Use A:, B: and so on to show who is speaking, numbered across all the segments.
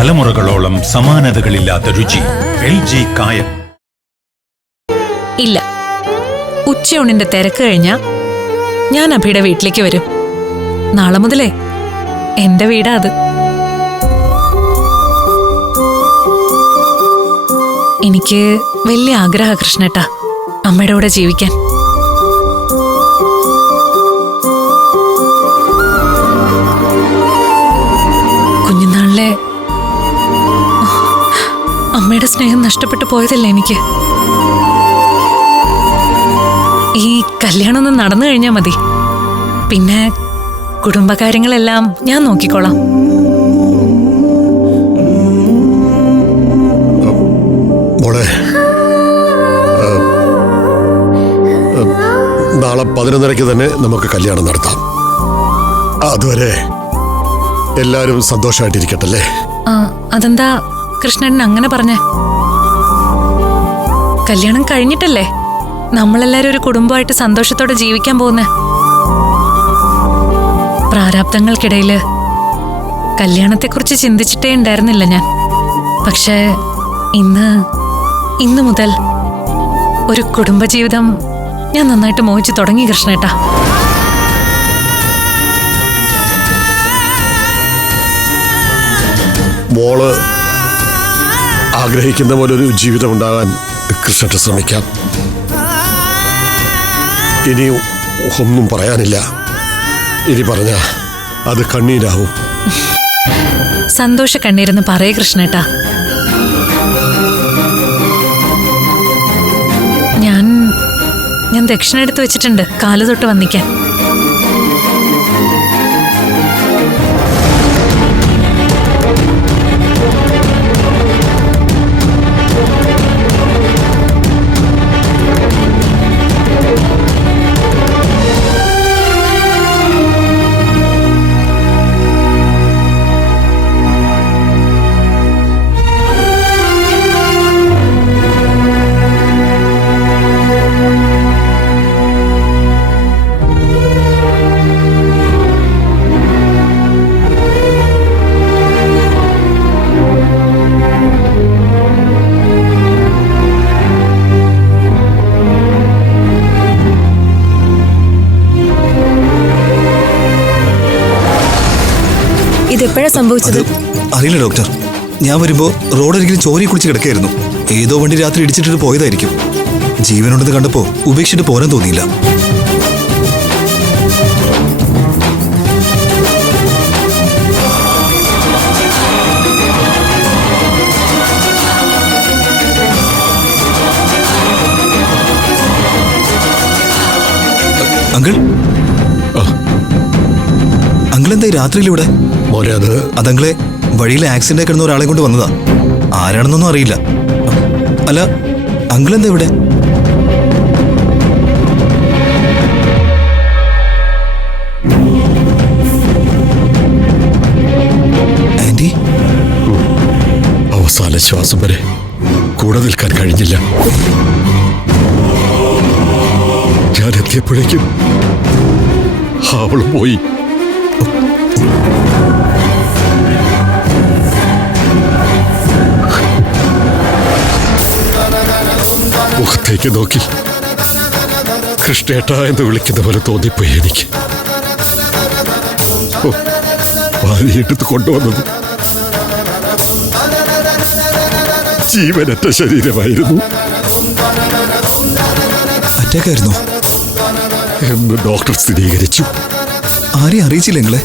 A: തലമുറകളോളം സമാനതകളില്ലാത്ത രുചി. L G കായം.
B: ഇല്ല. ഉച്ചയൂണിന്റെ തിരക്ക് കഴിഞ്ഞാ ഞാൻ അഭിയുടെ വീട്ടിലേക്ക് വരും. നാളെ മുതലേ എന്റെ വീടാ അത്. എനിക്ക് വലിയ ആഗ്രഹ കൃഷ്ണേട്ടാ അമ്മയുടെ കൂടെ ജീവിക്കാൻ. അമ്മയുടെ സ്നേഹം നഷ്ടപ്പെട്ടു പോയതല്ലേ എനിക്ക്? ഈ കല്യാണം ഒന്ന് നടന്നു കഴിഞ്ഞാൽ മതി. പിന്നെ കുടുംബകാര്യങ്ങളെല്ലാം ഞാൻ നോക്കിക്കോളാം.
C: മോളെ നാളെ പതിനൊന്നരയ്ക്ക് തന്നെ നമുക്ക് കല്യാണം നടത്താം. അതുവരെ എല്ലാവരും സന്തോഷമായിട്ടിരിക്കട്ടല്ലേ
B: അതെന്താ കൃഷ്ണൻ അങ്ങനെ പറഞ്ഞ. കല്യാണം കഴിഞ്ഞിട്ടല്ലേ? നമ്മളെല്ലാരും ഒരു കുടുംബമായിട്ട് സന്തോഷത്തോടെ ജീവിക്കാൻ പോകുന്ന. പ്രാരാബ്ദങ്ങൾക്കിടയിൽ കല്യാണത്തെക്കുറിച്ച് ചിന്തിച്ചിട്ടേ ഉണ്ടായിരുന്നില്ല ഞാൻ. പക്ഷേ ഇന്ന് ഇന്ന് മുതൽ ഒരു കുടുംബജീവിതം ഞാൻ നന്നായിട്ട് മോഹിച്ചു തുടങ്ങി കൃഷ്ണേട്ടാ.
C: മോൾ ആഗ്രഹിക്കുന്ന പോലെ ഒരു ജീവിതം ഉണ്ടാകാൻ കൃഷ്ണട്ട് ശ്രമിക്കാം. ഇനി ഒന്നും പറയാനില്ല. ഇനി പറഞ്ഞ അത് കണ്ണീരാവും
B: സന്തോഷ കണ്ണീരെന്ന് പറയേ കൃഷ്ണേട്ടാ. ഞാൻ ഞാൻ ദക്ഷിണ എടുത്ത് വെച്ചിട്ടുണ്ട്. കാൽ തൊട്ട് വന്നിക്കാൻ.
D: ഇതെപ്പോഴാ സംഭവിച്ചത്?
E: അറിയില്ല ഡോക്ടർ. ഞാൻ വരുമ്പോ റോഡരികിലും ചോരി കുളിച്ച് കിടക്കായിരുന്നു ഏതോ വണ്ടി രാത്രി ഇടിച്ചിട്ടിട്ട് പോയതായിരിക്കും. ജീവനുണ്ടെന്ന് കണ്ടപ്പോ ഉപേക്ഷിച്ചിട്ട് പോരാൻ തോന്നിയില്ല. അങ്കിൾ? അങ്കിൾ എന്തായി രാത്രിയിൽ ഇവിടെ
C: മോനെ അത്
E: അതങ്ങളെ വഴിയിൽ ആക്സിഡന്റ് കിടന്ന ഒരാളെ കൊണ്ട് വന്നതാ. ആരാണെന്നൊന്നും അറിയില്ല. അല്ല അങ്കിൾ എന്താ ഇവിടെ? ആന്റി?
C: അവസാന ശ്വാസം വരെ കൂടെ നിൽക്കാൻ കഴിഞ്ഞില്ല. ഞാൻ എത്തിയപ്പോഴേക്കും അവൾ പോയി. മുഖത്തേക്ക് നോക്കി. കൃഷ്ണേട്ട എന്ന് വിളിക്കുന്ന പോലെ തോന്നിപ്പോയി എനിക്ക്. വാരിയെടുത്ത് കൊണ്ടുവന്നത്. ജീവനറ്റ ശരീരമായിരുന്നു.
E: അറ്റാക്ക് ആയിരുന്നോ
C: എന്ന് ഡോക്ടർ സ്ഥിരീകരിച്ചു.
E: ആരെയും അറിയിച്ചില്ല നിങ്ങളെ?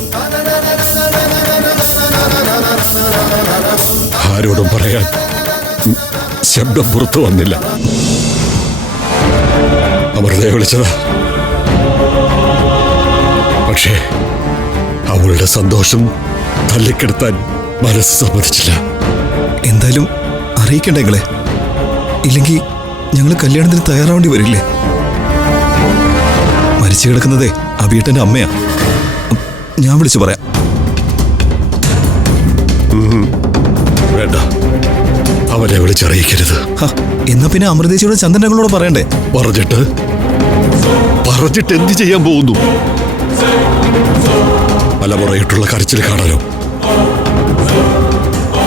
C: ആരോടും പറയാൻ ശബ്ദം പുറത്തു വന്നില്ല. അമൃതയെ വിളിച്ചതാ. പക്ഷേ അവളുടെ സന്തോഷം തല്ലിക്കെടുത്താൻ മനസ്സ് സമ്മതിച്ചില്ല.
E: എന്തായാലും അറിയിക്കണ്ടെങ്കിലെ ഇല്ലെങ്കിൽ ഞങ്ങൾ കല്യാണത്തിന് തയ്യാറാവേണ്ടി വരില്ലേ? മരിച്ചു കിടക്കുന്നതേ അബിയേട്ടന്റെ അമ്മയാ. ഞാൻ വിളിച്ചു പറയാം.
C: വേണ്ട. അവനെ വിളിച്ചറിയിക്കരുത്.
E: ഹ, എന്നാ പിന്നെ അമൃതേശിയുടെ ചന്ദ്രനങ്ങളോട് പറയണ്ടേ?
C: പറഞ്ഞിട്ട്? പറഞ്ഞിട്ട് എന്ത് ചെയ്യാൻ പോകുന്നു? അലമുറയിട്ടുള്ള കരച്ചിൽ കാണാനോ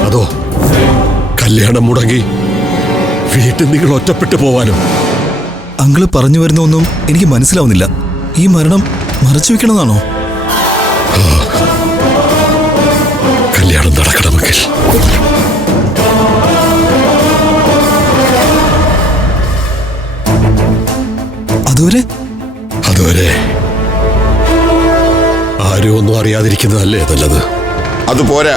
C: അതോ കല്യാണം മുടങ്ങി വീട്ടിൽ നിങ്ങൾ ഒറ്റപ്പെട്ടു പോവാനോ?
E: അങ്കിൾ പറഞ്ഞു വരുന്ന ഒന്നും എനിക്ക് മനസ്സിലാവുന്നില്ല. ഈ മരണം മറച്ചു വെക്കണമെന്നാണോ
C: കല്യാണം നടക്കണമെങ്കിൽ
E: അതുവരെ?
C: അതുവരെ. ആരും ഒന്നും അറിയാതിരിക്കുന്നതല്ലേ നല്ലത്?
F: അത് പോരാ.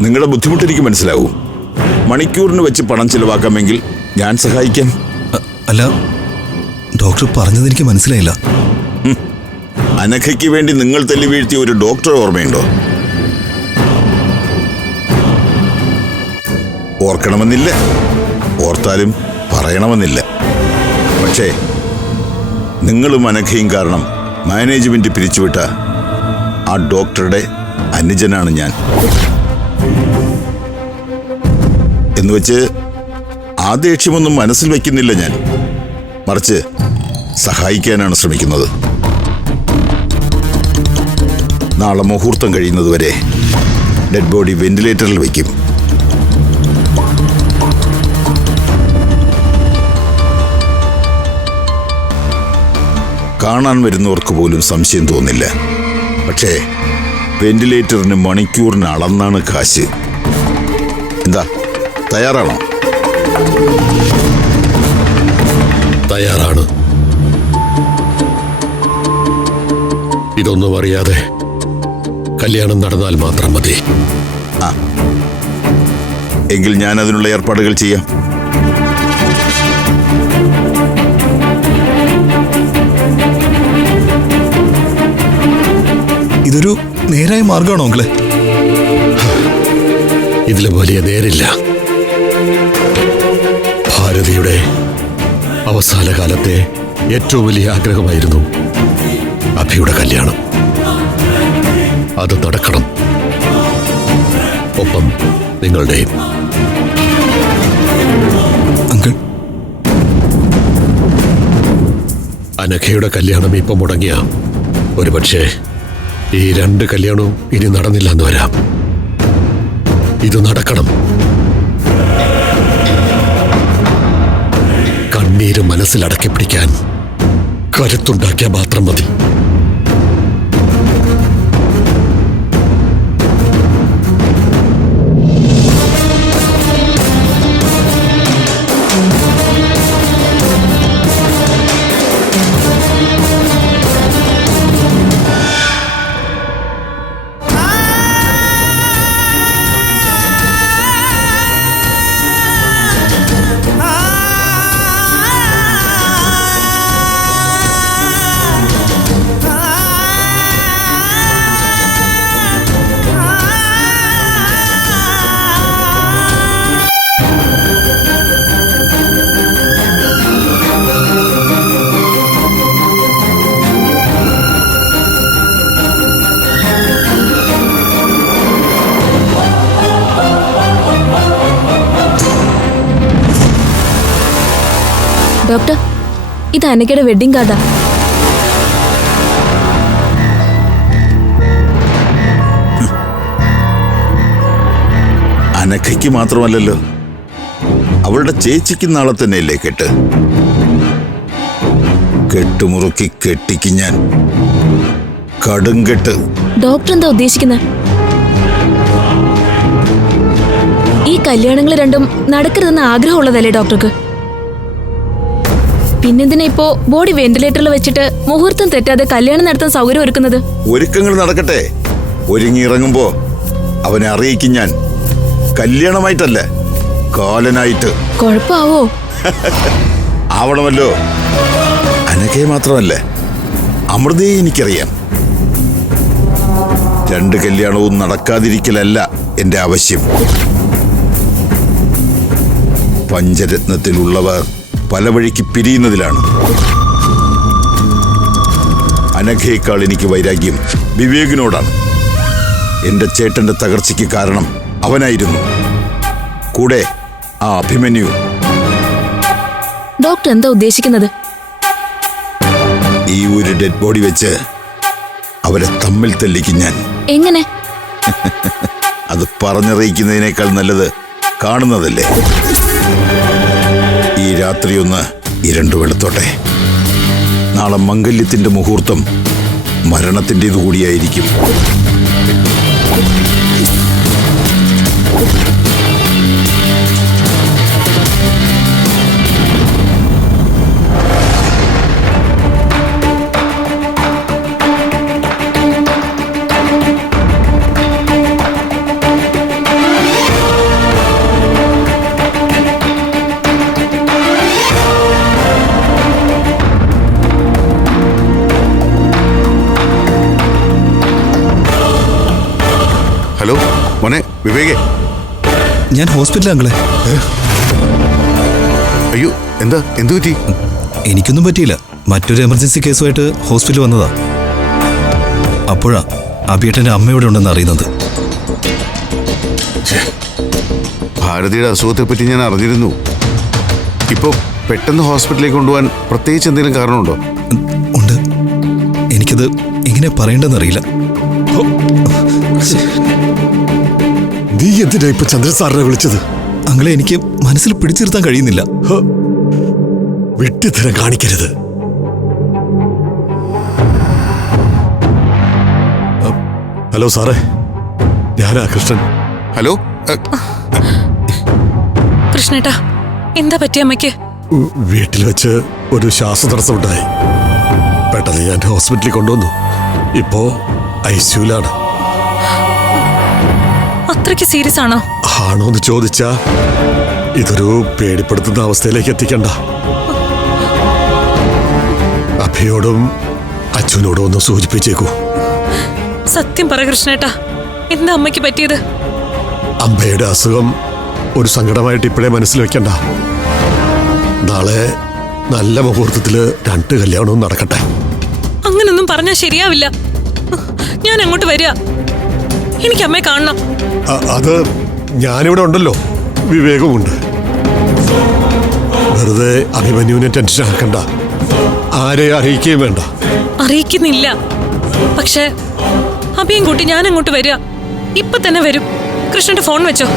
F: നിങ്ങളുടെ ബുദ്ധിമുട്ട് എനിക്ക് മനസ്സിലാവും. മണിക്കൂറിന് വെച്ച് പണം ചിലവാക്കാമെങ്കിൽ ഞാൻ സഹായിക്കാം.
E: അല്ല ഡോക്ടർ പറഞ്ഞത് എനിക്ക് മനസ്സിലായില്ല
F: അനഘയ്ക്ക് വേണ്ടി നിങ്ങൾ തല്ലി വീഴ്ത്തിയ ഒരു ഡോക്ടർ ഓർമ്മയുണ്ടോ? ഓർക്കണമെന്നില്ല. ഓർത്താലും പറയണമെന്നില്ല. പക്ഷേ നിങ്ങളും അനഘയും കാരണം മാനേജ്മെന്റ് പിരിച്ചുവിട്ട ആ ഡോക്ടറുടെ അനുജനാണ് ഞാൻ. എന്നുവെച്ച് ആ ദേഷ്യമൊന്നും മനസ്സിൽ വയ്ക്കുന്നില്ല ഞാൻ. മറിച്ച് സഹായിക്കാനാണ് ശ്രമിക്കുന്നത്. നാളെ മുഹൂർത്തം കഴിയുന്നതുവരെ ഡെഡ് ബോഡി വെന്റിലേറ്ററിൽ വയ്ക്കും. കാണാൻ വരുന്നവർക്ക് പോലും സംശയം തോന്നില്ല. പക്ഷേ വെന്റിലേറ്ററിന് മണിക്കൂറിന് അളന്നാണ് കാശ്. എന്താ തയ്യാറാണോ?
C: തയ്യാറാണ്. ഇതൊന്നും അറിയാതെ കല്യാണം നടന്നാൽ മാത്രം മതി.
F: എങ്കിൽ ഞാൻ അതിനുള്ള ഏർപ്പാടുകൾ ചെയ്യാം.
E: ഇതൊരു നേരായ മാർഗമാണോ അങ്കിളെ?
C: ഇതിൽ വലിയ നേരില്ല. ഭാരതിയുടെ അവസാന കാലത്തെ ഏറ്റവും വലിയ ആഗ്രഹമായിരുന്നു അഭിയുടെ കല്യാണം. അത് നടക്കണം. ഒപ്പം നിങ്ങളുടെയും.
E: അങ്കിൾ.
C: അനഘയുടെ കല്യാണം ഇപ്പം മുടങ്ങിയ ഒരുപക്ഷെ ഈ രണ്ട് കല്യാണവും ഇനി നടന്നില്ല എന്ന് വരാം. ഇത് നടക്കണം. കണ്ണീര് മനസ്സിലടക്കി പിടിക്കാൻ കരുത്തുണ്ടാക്കിയാൽ മാത്രം മതി.
D: ഇത് അനക്കയുടെ വെഡിങ് കാർഡാ
F: അനഘയ്ക്ക് മാത്രമല്ലല്ലോ. അവളുടെ ചേച്ചിക്ക് നാളെ തന്നെയല്ലേ കെട്ട്? കെട്ടുമുറുക്കി കെട്ടിക്ക് ഞാൻ. കടും കെട്ട്.
D: ഡോക്ടർ എന്താ ഉദ്ദേശിക്കുന്നത് ഈ കല്യാണങ്ങൾ രണ്ടും നടക്കരുതെന്ന് ആഗ്രഹമുള്ളതല്ലേ ഡോക്ടർക്ക് പിന്നെന്തിനാ ഇപ്പോ ബോഡി വെന്റിലേറ്ററിൽ വെച്ചിട്ട് മുഹൂർത്തം തെറ്റാതെ കല്യാണം നടത്താൻ സൗകര്യം ഒരുക്കുന്നത്?
F: ഒരുക്കങ്ങൾ നടക്കട്ടെ. ഒരുങ്ങിയിറങ്ങുമ്പോ അവനെ അറിയിക്കും ഞാൻ. കല്യാണമായിട്ടല്ല കാലനായിട്ട്.
D: കൊഴപ്പാവോ
F: ആവണമല്ലോ. അനഘയെ മാത്രമല്ല അമൃതയെ എനിക്കറിയാം. രണ്ട് കല്യാണവും നടക്കാതിരിക്കലല്ല എന്റെ ആവശ്യം. പഞ്ചരത്നത്തിലുള്ളവർ പല വഴിക്ക് പിരിയുന്നതിലാണ്. അനഘയേക്കാൾ എനിക്ക് വൈരാഗ്യം വിവേകിനോടാണ്. എന്റെ ചേട്ടന്റെ തകർച്ചയ്ക്ക് കാരണം അവനായിരുന്നു. കൂടെ ആ അഭിമന്യു.
D: ഡോക്ടർ എന്താ ഉദ്ദേശിക്കുന്നത്?
F: ഈ ഒരു ഡെഡ് ബോഡി വെച്ച് അവരെ തമ്മിൽ തല്ലിക്കും ഞാൻ.
D: എങ്ങനെ?
F: അത് പറഞ്ഞറിയിക്കുന്നതിനേക്കാൾ നല്ലത് കാണുന്നതല്ലേ? ഈ രാത്രി ഇരണ്ടു വെളുത്തോട്ടെ. നാളെ മംഗല്യത്തിന്റെ മുഹൂർത്തം മരണത്തിന്റെത് കൂടിയായിരിക്കും
G: വിവേകേ.
E: ഞാൻ ഹോസ്പിറ്റലിൽ അങ്കളെ.
G: അയ്യോ എന്താ എന്തു പറ്റി?
E: എനിക്കൊന്നും പറ്റിയില്ല. മറ്റൊരു എമർജൻസി കേസുമായിട്ട് ഹോസ്പിറ്റലിൽ വന്നതാ. അപ്പോഴാ അബിയേട്ടന്റെ അമ്മയോടെ ഉണ്ടെന്ന് അറിയുന്നത്.
G: ഭാരതിയുടെ അസുഖത്തെ പറ്റി ഞാൻ അറിഞ്ഞിരുന്നു. ഇപ്പൊ പെട്ടെന്ന് ഹോസ്പിറ്റലിലേക്ക് കൊണ്ടുപോകാൻ പ്രത്യേകിച്ച് എന്തെങ്കിലും കാരണമുണ്ടോ?
E: ഉണ്ട്. എനിക്കത് എങ്ങനെ പറയേണ്ടെന്നറിയില്ല
C: നീ എന്തിനാ ഇപ്പൊ ചന്ദ്രൻ സാറിനെ വിളിച്ചത്?
E: അങ്ങളെ എനിക്ക് മനസ്സിൽ പിടിച്ചു നിർത്താൻ കഴിയുന്നില്ല
C: വിട്ടിത്തരം കാണിക്കരുത്. ഹലോ സാറേ. ഞാനാ കൃഷ്ണൻ.
G: ഹലോ?
B: കൃഷ്ണേട്ടാ എന്താ പറ്റിയ അമ്മയ്ക്ക്?
C: വീട്ടിൽ വെച്ച് ഒരു ശ്വാസതടസ്സം ഉണ്ടായി. പെട്ടെന്ന് ഞാൻ ഹോസ്പിറ്റലിൽ കൊണ്ടുവന്നു. ഇപ്പോ ഐ സിയുലാണ്
B: അത്രയ്ക്ക് സീരിയസ് ആണോ?
C: ആണോ എന്ന് ചോദിച്ചാ ഇതൊരു പേടിപ്പെടുത്തുന്ന അവസ്ഥയിലേക്ക് എത്തിക്കണ്ട. അഭിയോടും അച്ഛനോടും ഒന്ന് സൂചിപ്പിച്ചേക്കൂ.
B: സത്യം പറ കൃഷ്ണേട്ടാ. എന്താ അമ്മയ്ക്ക് പറ്റിയത്?
C: അമ്മയുടെ അസുഖം ഒരു സങ്കടമായിട്ട് ഇപ്പോഴേ മനസ്സിൽ വെക്കണ്ട. നാളെ നല്ല മുഹൂർത്തത്തിൽ രണ്ട് കല്യാണവും നടക്കട്ടെ.
B: അങ്ങനൊന്നും പറഞ്ഞാൽ ശരിയാവില്ല. ഞാൻ അങ്ങോട്ട് വരിക എനിക്ക് അമ്മയെ കാണണം
C: അത് ഞാനിവിടെ ഉണ്ടല്ലോ. വിവേകമുണ്ട് വെറുതെ അഭിമന്യുവിനെ ടെൻഷൻ ആക്കണ്ട. ആരെ അറിയിക്കുകയും വേണ്ട.
B: അറിയിക്കുന്നില്ല. പക്ഷേ അഭിയും കൂട്ടി ഞാൻ അങ്ങോട്ട് വരിക. ഇപ്പൊ തന്നെ വരും. കൃഷ്ണന്റെ ഫോൺ വെച്ചോ.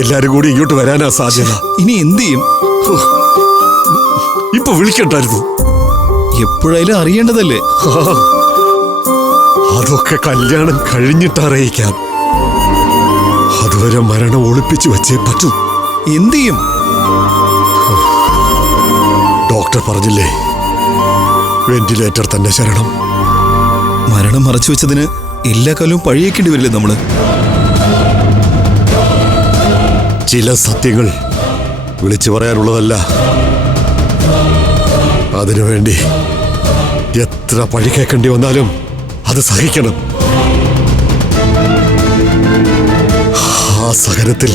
C: എല്ലാരും കൂടി ഇങ്ങോട്ട് വരാനാ സാധ്യത.
E: ഇനി എന്ത് ചെയ്യും?
C: ഇപ്പൊ വിളിക്കണ്ടായിരുന്നു.
E: എപ്പോഴായാലും അറിയേണ്ടതല്ലേ?
C: അതൊക്കെ കല്യാണം കഴിഞ്ഞിട്ട് അറിയിക്കാം അതുവരെ മരണം ഒളിപ്പിച്ചു വെച്ചേ പറ്റൂ.
E: എന്ത് ചെയ്യും
C: ഡോക്ടർ പറഞ്ഞില്ലേ വെന്റിലേറ്റർ തന്നെ ശരണം.
E: മരണം മറച്ചു വെച്ചതിന് എല്ലാ കാലവും പഴിയേക്കേണ്ടി വരില്ലേ നമ്മൾ?
C: ചില സത്യങ്ങൾ വിളിച്ചു പറയാനുള്ളതല്ല. അതിനുവേണ്ടി എത്ര പഴി കേൾക്കേണ്ടി വന്നാലും അത് സഹിക്കണം. ആ സഹനത്തിൽ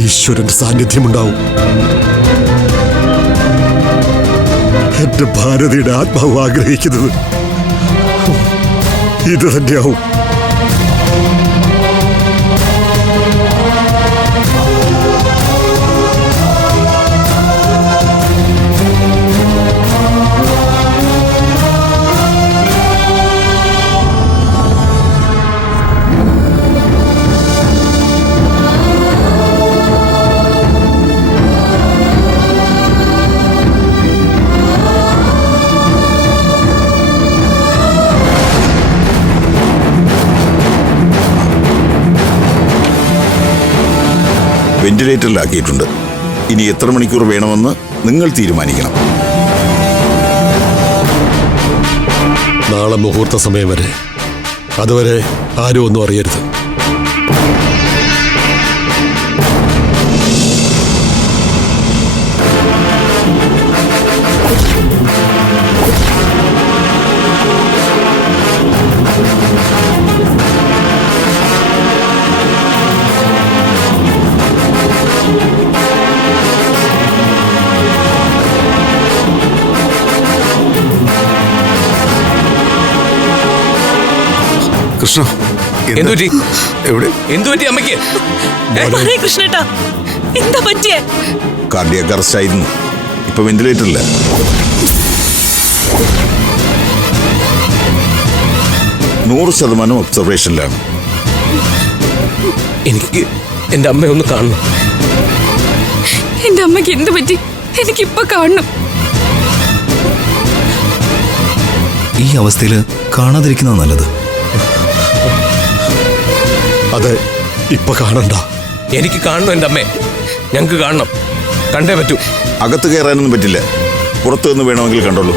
C: ഈശ്വരന്റെ സാന്നിധ്യമുണ്ടാവും. എന്റെ ഭാരതിയുടെ ആത്മാവ് ആഗ്രഹിക്കുന്നത് ഇത് തന്നെയാവും.
F: വെന്റിലേറ്ററിലാക്കിയിട്ടുണ്ട്. ഇനി എത്ര മണിക്കൂർ വേണമെന്ന് നിങ്ങൾ തീരുമാനിക്കണം.
C: നാളെ മുഹൂർത്ത സമയം വരെ. അതുവരെ ആരും ഒന്നും അറിയരുത്.
G: കൃഷ്ണ.
H: എന്തു പറ്റി?
G: എവിടെ?
H: എന്തു പറ്റി അമ്മയ്ക്ക്?
B: പറയ് കൃഷ്ണേട്ടാ. എന്താ പറ്റിയേ?
F: കാർഡിയക് അറസ്റ്റ് ആയിരുന്നു ഇപ്പൊ വെന്റിലേറ്ററില്ല. നൂറ് ശതമാനം ഒബ്സർവേഷനിലാണ്.
H: എനിക്ക് എന്റെ അമ്മയെ ഒന്ന് കാണണം.
D: എന്റെ അമ്മയ്ക്ക് എന്ത് പറ്റി? എനിക്കിപ്പോ കാണണം.
E: ഈ അവസ്ഥയിൽ കാണാതിരിക്കുന്നത് നല്ലത്.
C: അതെ ഇപ്പൊ കാണണ്ട.
H: എനിക്ക് കാണണം എന്റെ അമ്മേ. ഞങ്ങൾക്ക് കാണണം. കണ്ടേ പറ്റൂ.
F: അകത്ത് കയറാനൊന്നും പറ്റില്ല. പുറത്തു നിന്ന് വേണമെങ്കിൽ കണ്ടോളൂ.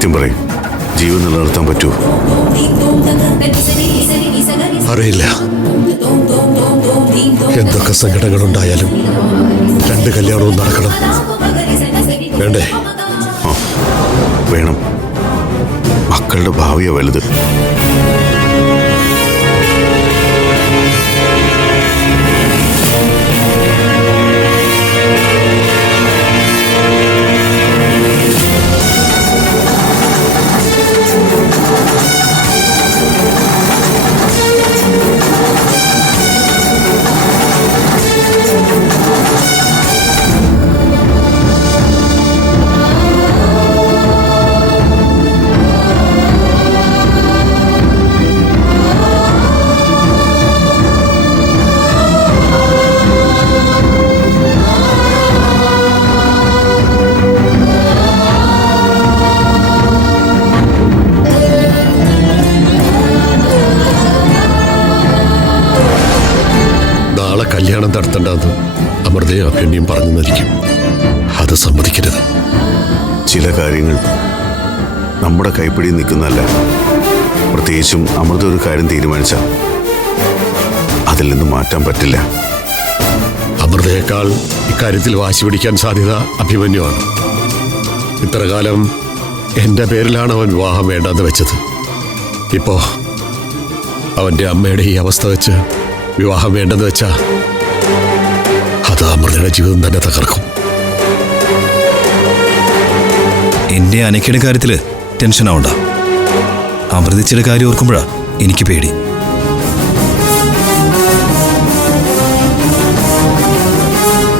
G: സത്യം പറയും. ജീവൻ നിലനിർത്താൻ പറ്റുമോ
C: അറിയില്ല. എന്തൊക്കെ സങ്കടങ്ങളുണ്ടായാലും രണ്ട് കല്യാണവും നടക്കണം. വേണ്ടേ?
G: വേണം. മക്കളുടെ ഭാവിയാ വലുത്.
C: കല്യാണം അമൃതയെ അഭ്യണ്യം പറഞ്ഞു നിൽക്കും അത് സമ്മതിക്കരുത്.
G: ചില കാര്യങ്ങൾ നമ്മുടെ കൈപ്പിടിയിൽ നിൽക്കുന്നതല്ല. പ്രത്യേകിച്ചും അമൃത ഒരു കാര്യം തീരുമാനിച്ച അതിൽ നിന്ന് മാറ്റാൻ പറ്റില്ല.
C: അമൃതയേക്കാൾ ഇക്കാര്യത്തിൽ വാശി പിടിക്കാൻ സാധ്യത അഭിമന്യുവാണ്. ഇത്രകാലം എന്റെ പേരിലാണ് അവൻ വിവാഹം വേണ്ടെന്ന് വെച്ചത്. ഇപ്പോ അവന്റെ അമ്മയുടെ ഈ അവസ്ഥ വെച്ച് വിവാഹം വേണ്ടെന്ന് വെച്ചാ അമൃതയുടെ ജീവിതം തന്നെ തകർക്കും.
E: എന്റെ അനക്കയുടെ കാര്യത്തിൽ ടെൻഷൻ ആവണ്ട. അമൃതിച്ചയുടെ കാര്യം ഓർക്കുമ്പോഴാ എനിക്ക് പേടി.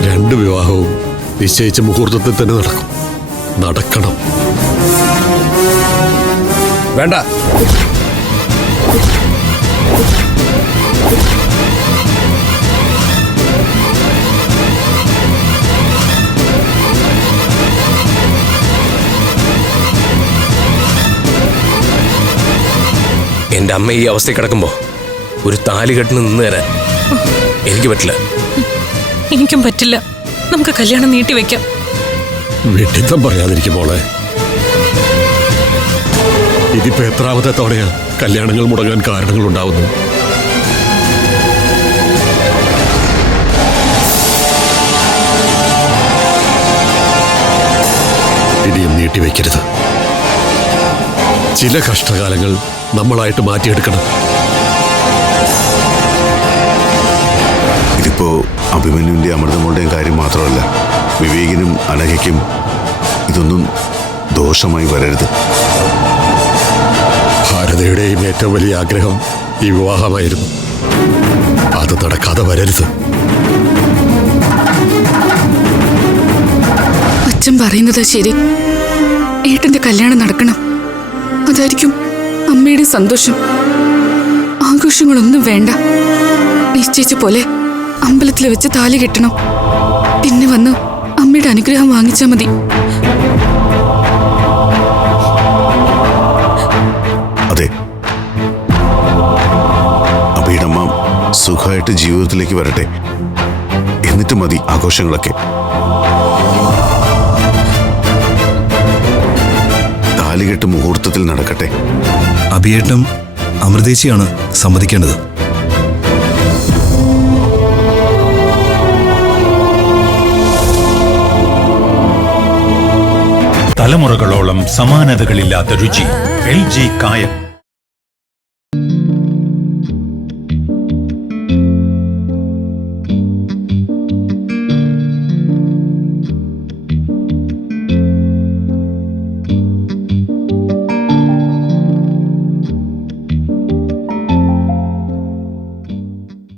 C: രണ്ട് വിവാഹവും നിശ്ചയിച്ച മുഹൂർത്തത്തിൽ തന്നെ നടക്കും. നടക്കണം.
H: വേണ്ട. എന്റെ അമ്മ ഈ അവസ്ഥയിൽ കിടക്കുമ്പോ ഒരു താലി കെട്ടിന് നിന്ന് തരാൻ. എനിക്ക് പറ്റില്ല.
B: എനിക്കും പറ്റില്ല. നമുക്ക് കല്യാണം നീട്ടി വെക്കാം.
C: വെട്ടിത്തം പറയാതിരിക്കും മോളെ. ഇതിപ്പോ എത്രാമത്തെ തവണയാ കല്യാണങ്ങൾ മുടങ്ങാൻ കാരണങ്ങൾ ഉണ്ടാവുന്നു ഇനിയും നീട്ടിവെക്കരുത് ചില കഷ്ടകാലങ്ങൾ നമ്മളായിട്ട് മാറ്റിയെടുക്കണം.
G: ഇതിപ്പോ അഭിമന്യുവിന്റെ അമൃതമോളുടെയും കാര്യം മാത്രമല്ല വിവേകിനും അനഘയ്ക്കും ഇതൊന്നും ദോഷമായി വരരുത്.
C: ഭാരതയുടെയും ഏറ്റവും വലിയ ആഗ്രഹം ഈ വിവാഹമായിരുന്നു. അത് നടക്കാതെ വരരുത്.
I: അച്ഛൻ പറയുന്നത് ശരി. ഏട്ടന്റെ കല്യാണം നടക്കണം. അതായിരിക്കും അമ്മയുടെ സന്തോഷം. ആഘോഷങ്ങളൊന്നും വേണ്ട. നിശ്ചയിച്ച പോലെ അമ്പലത്തിൽ വെച്ച് താലി കെട്ടണം. പിന്നെ വന്ന് അമ്മയുടെ അനുഗ്രഹം വാങ്ങിച്ചാൽ മതി.
G: സുഖമായിട്ട് ജീവിതത്തിലേക്ക് വരട്ടെ. എന്നിട്ട് മതി ആഘോഷങ്ങളൊക്കെ. താലികെട്ട് മുഹൂർത്തത്തിൽ നടക്കട്ടെ.
E: അഭിയേട്ടനും അമൃതേശിയാണ് സമ്മതിക്കേണ്ടത്.
A: തലമുറകളോളം സമാനതകളില്ലാത്ത രുചി. എൽ ജി കായം.